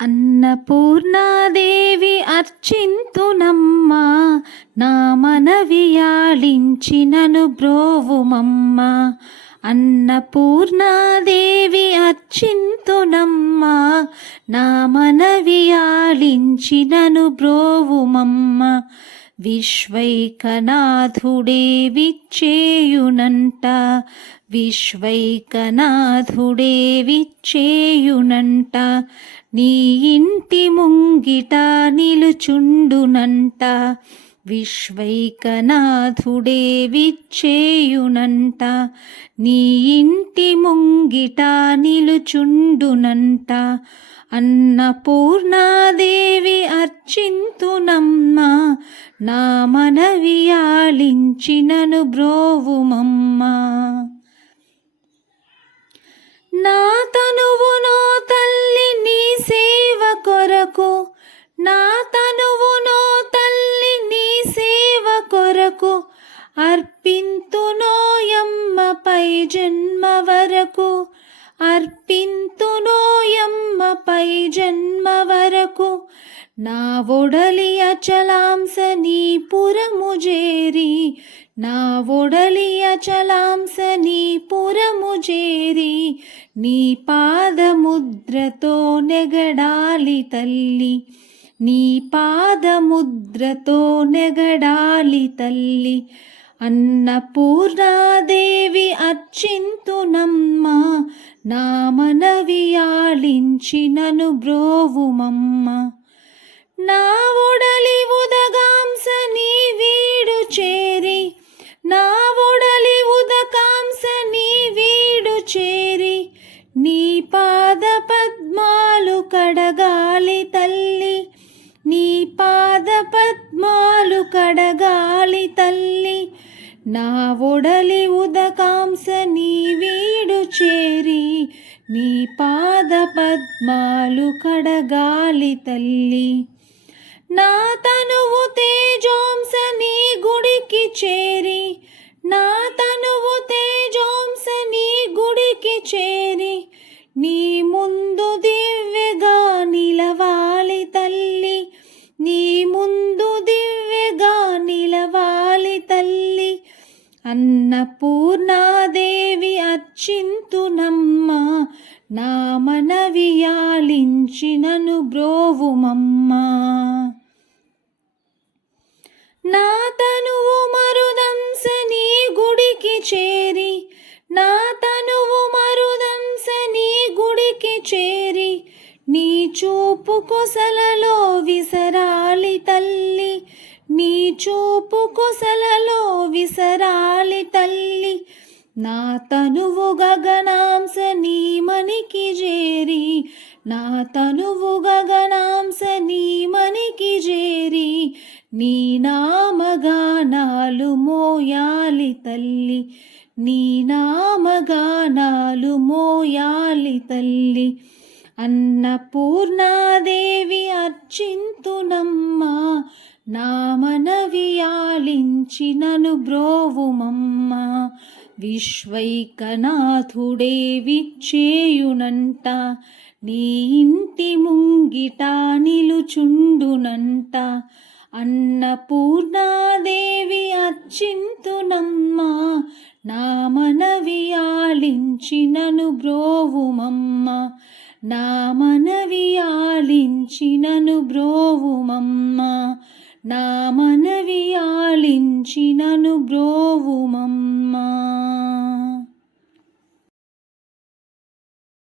అన్నపూర్ణాదేవి అర్చింతునమ్మా, నా మనవియాళించి నను బ్రోవుమమ్మా. అన్నపూర్ణాదేవి అర్చింతునమ్మా, నా మనవియాళించి నను బ్రోవుమమ్మా. విశ్వైకనాథుడే విచ్చేయునంట, విశ్వైకనాథుడే విచ్చేయునంట. నీ ఇంటి ముంగిట నిలుచుండునంట, విశ్వైకనాథుడే విచ్చేయునంట. నీ ఇంటి ముంగిట నిలుచుండునంట. అన్నపూర్ణాదేవి అర్చింతునమ్మా, నా మనవియాళించి నను బ్రోవుమమ్మా. నా తనువునో తల్లి నీ సేవ కొరకు, నా తనువునో తల్లి నీ సేవ కొరకు, అర్పింతునోయమ్మ పై జన్మ వరకు, అర్పింతునోయమ్మ పై జన్మ వరకు. నా ఒడలి అచలాంస నీ పురము జేరి, నా ఒడలి అచలాంస నీ పురము జేరి, నీ పాదముద్రతో నెగడాలి తల్లి, నీ పాదముద్రతో నెగడాలి తల్లి. అన్నపూర్ణాదేవి అర్చింతునమ్మా, నా మనవియాళించి నను బ్రోవుమమ్మా. నా ఒడలి ఉదగాంస నీ వీడు చేరి, నా ఒడలి ఉదకాంస నీ వీడు చేరి, నీ పాద పద్మాలు కడగాలి తల్లి, నీ పాద పద్మాలు కడగాలి తల్లి. నా ఒడలి ఉదకాంస నీ వీడు చేరి, నీ పాద పద్మాలు కడగాలి తల్లి. నా తనువు తేజోంస నీ గుడికి చేరి, నా తనువు తేజోంస నీ గుడికి చేరి, నీ ముందు దివ్యగా నిలవాలి తల్లి, నీ ముందు దివ్యగా నిలవాలి తల్లి. అన్నపూర్ణాదేవి అర్చింతునమ్మా, నా మనవియాళించి నను బ్రోవుమమ్మా. నా తనువు మరుదంస నీ గుడికి చేరి, నా తనువు మరుదంస నీ గుడికి చేరి, నీ చూపు కొసలలో విసరాలి తల్లి, నీ చూపు కొసలలో విసరాలి తల్లి. నా తనువు గగనాంస నీ మనికి చేరి, నా తనువు గగనాంస నీ మనికి చేరి, నీ నామగానాలు మోయాలి తల్లి, నీ నామగానాలు మోయాలి తల్లి. అన్నపూర్ణాదేవి అర్చింతునమ్మా, నా మనవియాళించి నను బ్రోవుమమ్మా. విశ్వైకనాథుడే విచ్చేయునంట, నీ ఇంటి ముంగిట నిలుచుండునంట. అన్నపూర్ణాదేవి అర్చింతునమ్మా, నా మనవియాళించి నను బ్రోవుమమ్మా, నా మనవియాళించి నను బ్రోవుమమ్మా, నా మనవియాళించి